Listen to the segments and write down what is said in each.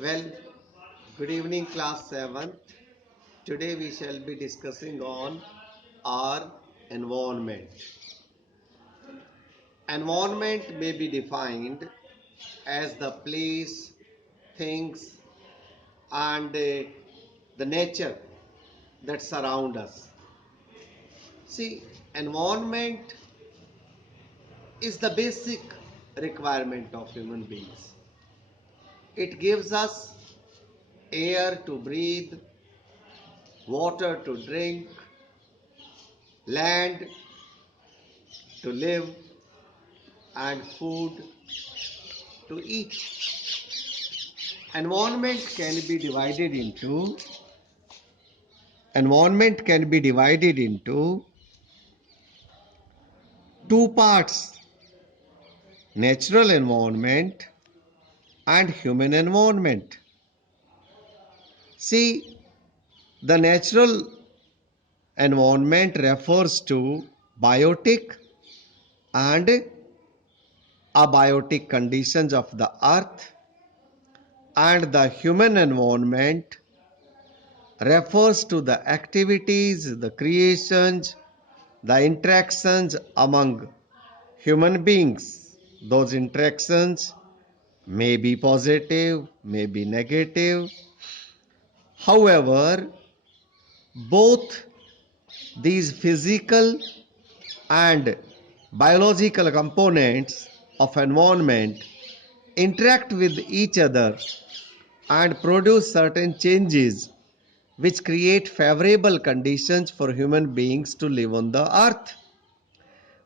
Well, good evening, class 7th. Today we shall be discussing on our environment. Environment may be defined as the place, things, and the nature that surround us. See, environment is the basic requirement of human beings. It gives us air to breathe, water to drink, land to live, and food to eat. Environment can be divided into environment can be divided into two parts: natural environment and human environment. See, the natural environment refers to biotic and abiotic conditions of the earth, and the human environment refers to the activities, the creations, the interactions among human beings. Those interactions may be positive, may be negative. However, both these physical and biological components of environment interact with each other and produce certain changes which create favorable conditions for human beings to live on the earth.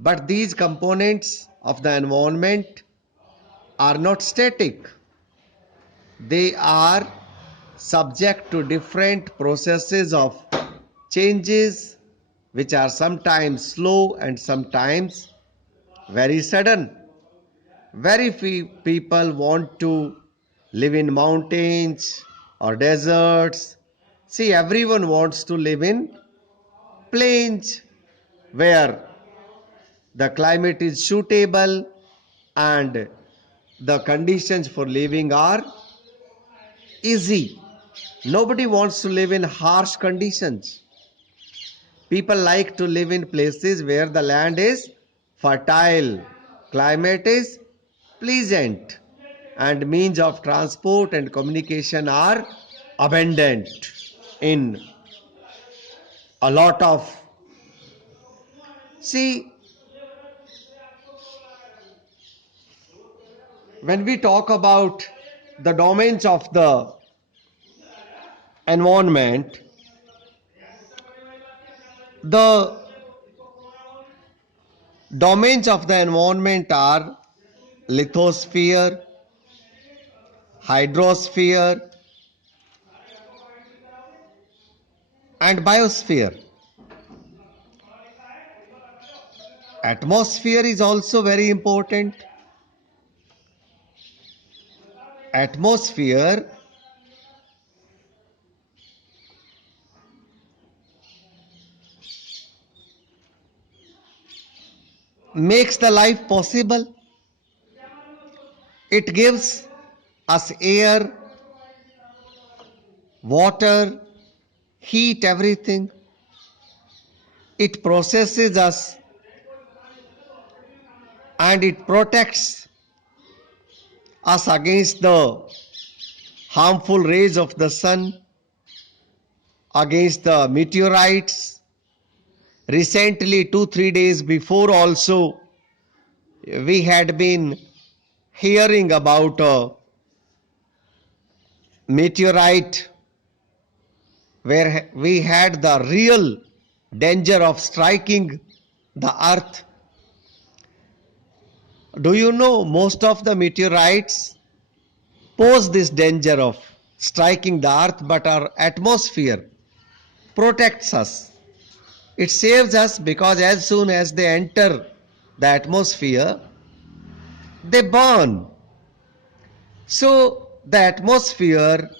But these components of the environment are not static. They are subject to different processes of changes which are sometimes slow and sometimes very sudden. Very few people want to live in mountains or deserts. See, everyone wants to live in plains where the climate is suitable and the conditions for living are easy. Nobody wants to live in harsh conditions. People like to live in places where the land is fertile, climate is pleasant, and means of transport and communication are abundant in a lot of. See, when we talk about the domains of the environment, the domains of the environment are lithosphere, hydrosphere, and biosphere. Atmosphere is also very important. Atmosphere makes the life possible. It gives us air, water, heat, everything. It processes us and it protects us against the harmful rays of the sun, against the meteorites. Recently, 2-3 days before, also, we had been hearing about a meteorite where we had the real danger of striking the earth. Do you know most of the meteorites pose this danger of striking the earth, but our atmosphere protects us. It saves us because as soon as they enter the atmosphere, they burn. So the atmosphere,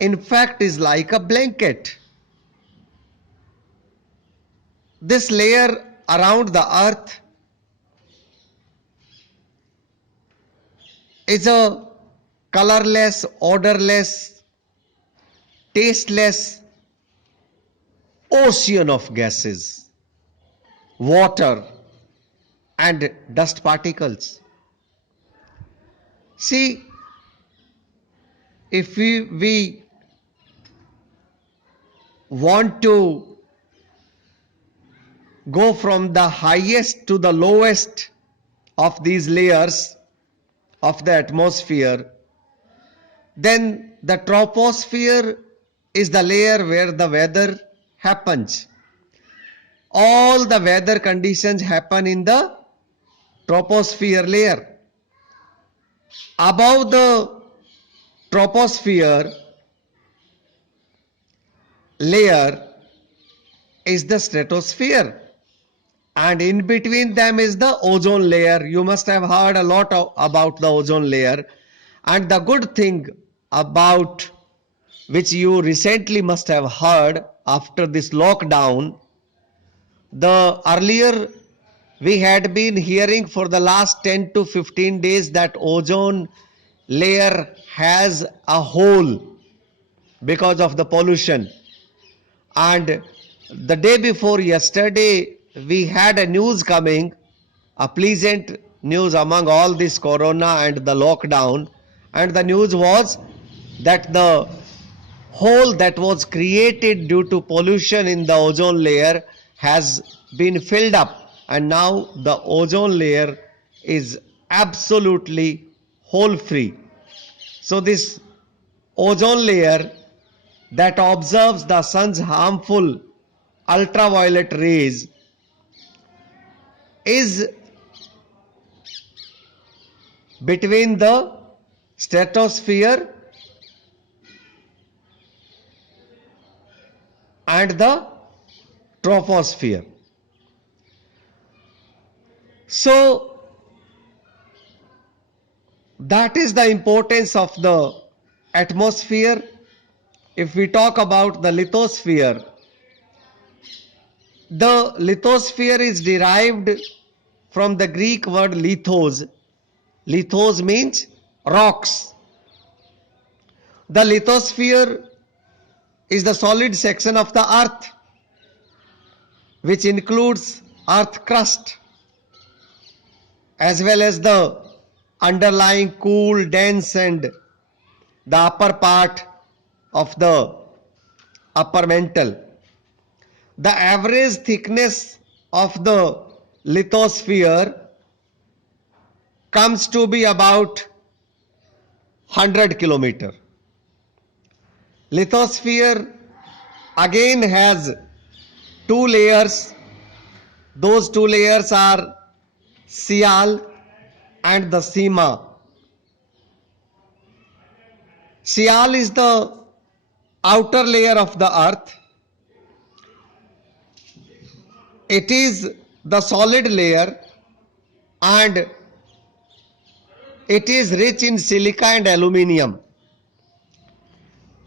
in fact, is like a blanket. This layer around the earth is a colorless, odorless, tasteless ocean of gases, water, and dust particles. See, if we want to go from the highest to the lowest of these layers of the atmosphere, then the troposphere is the layer where the weather happens. All the weather conditions happen in the troposphere layer. Above the troposphere layer is the stratosphere, and in between them is the ozone layer. You must have heard a lot about the ozone layer, and the good thing about which you recently must have heard after this lockdown, the earlier we had been hearing for the last 10 to 15 days that ozone layer has a hole because of the pollution. And the day before yesterday, we had a news coming, a pleasant news among all this corona and the lockdown. And the news was that the hole that was created due to pollution in the ozone layer has been filled up, and now the ozone layer is absolutely hole free. So this ozone layer that observes the sun's harmful ultraviolet rays is between the stratosphere and the troposphere. So that is the importance of the atmosphere. If we talk about the lithosphere is derived from the Greek word lithos. Lithos means rocks. The lithosphere is the solid section of the earth, which includes earth crust as well as the underlying cool, dense and the upper part of the upper mantle. The average thickness of the lithosphere comes to be about 100 kilometer. Lithosphere again has two layers. Those two layers are Sial and the Sima. Sial is the outer layer of the earth. It is the solid layer and it is rich in silica and aluminium.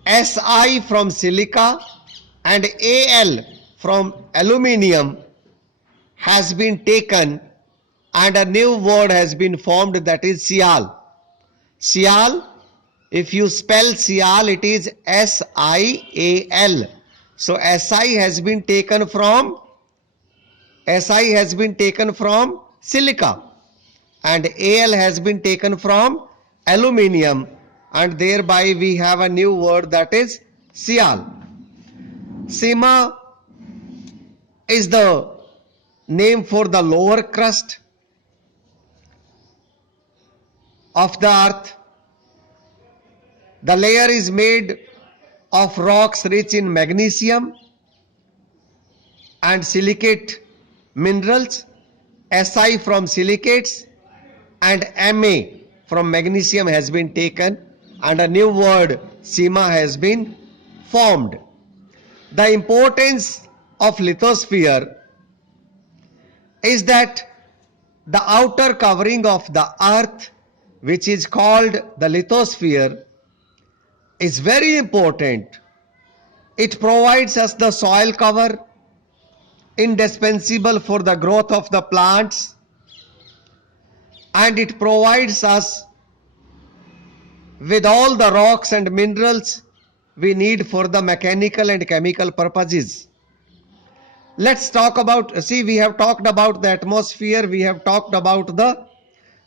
Si from silica and Al from aluminium has been taken and a new word has been formed, that is Sial. Sial, if you spell Sial, it is Sial. So Si has been taken from silica and Al has been taken from aluminium, and thereby we have a new word, that is Sial. Sima is the name for the lower crust of the earth. The layer is made of rocks rich in magnesium and silicate minerals, Si from silicates and Ma from magnesium has been taken, and a new word Sima has been formed. The importance of lithosphere is that the outer covering of the earth, which is called the lithosphere, is very important. It provides us the soil cover indispensable for the growth of the plants, and it provides us with all the rocks and minerals we need for the mechanical and chemical purposes. Let's talk about, see, we have talked about the atmosphere, we have talked about the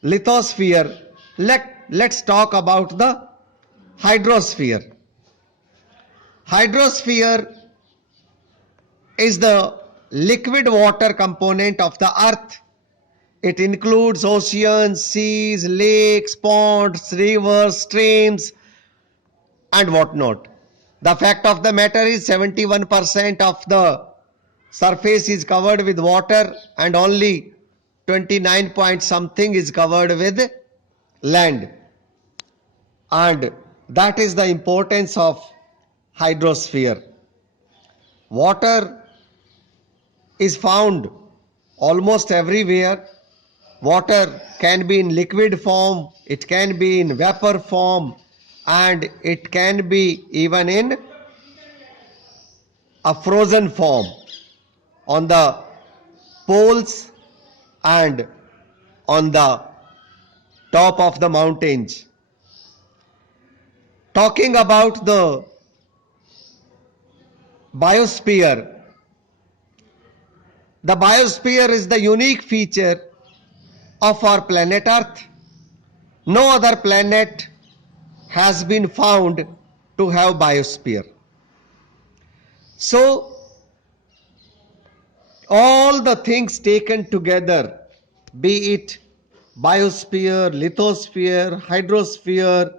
lithosphere. Let's talk about the hydrosphere. Hydrosphere is the liquid water component of the earth. It includes oceans, seas, lakes, ponds, rivers, streams, and whatnot. The fact of the matter is 71% of the surface is covered with water and only 29 point something is covered with land. And that is the importance of hydrosphere. Water is found almost everywhere. Water can be in liquid form, it can be in vapor form, and it can be even in a frozen form on the poles and on the top of the mountains. Talking about the biosphere, the biosphere is the unique feature of our planet Earth. No other planet has been found to have biosphere. So, all the things taken together, be it biosphere, lithosphere, hydrosphere,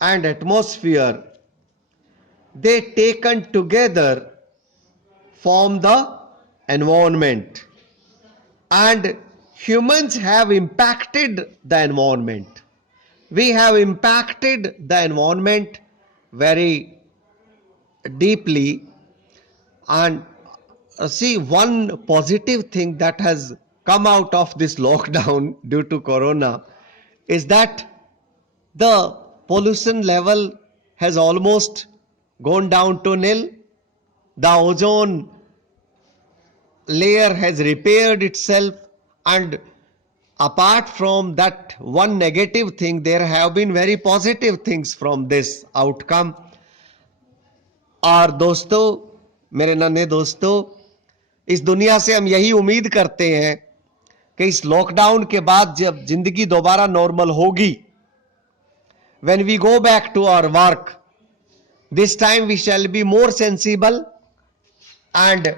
and atmosphere, they taken together form the environment. And humans have impacted the environment. We have impacted the environment very deeply. And see, one positive thing that has come out of this lockdown due to corona is that the pollution level has almost gone down to nil. The ozone layer has repaired itself, and apart from that one negative thing, there have been very positive things from this outcome. और दोस्तों, मेरे नन्हे दोस्तों, इस दुनिया से हम यही उम्मीद करते हैं कि इस लॉकडाउन के बाद जब जिंदगी दोबारा नॉर्मल होगी, when we go back to our work, this time we shall be more sensible and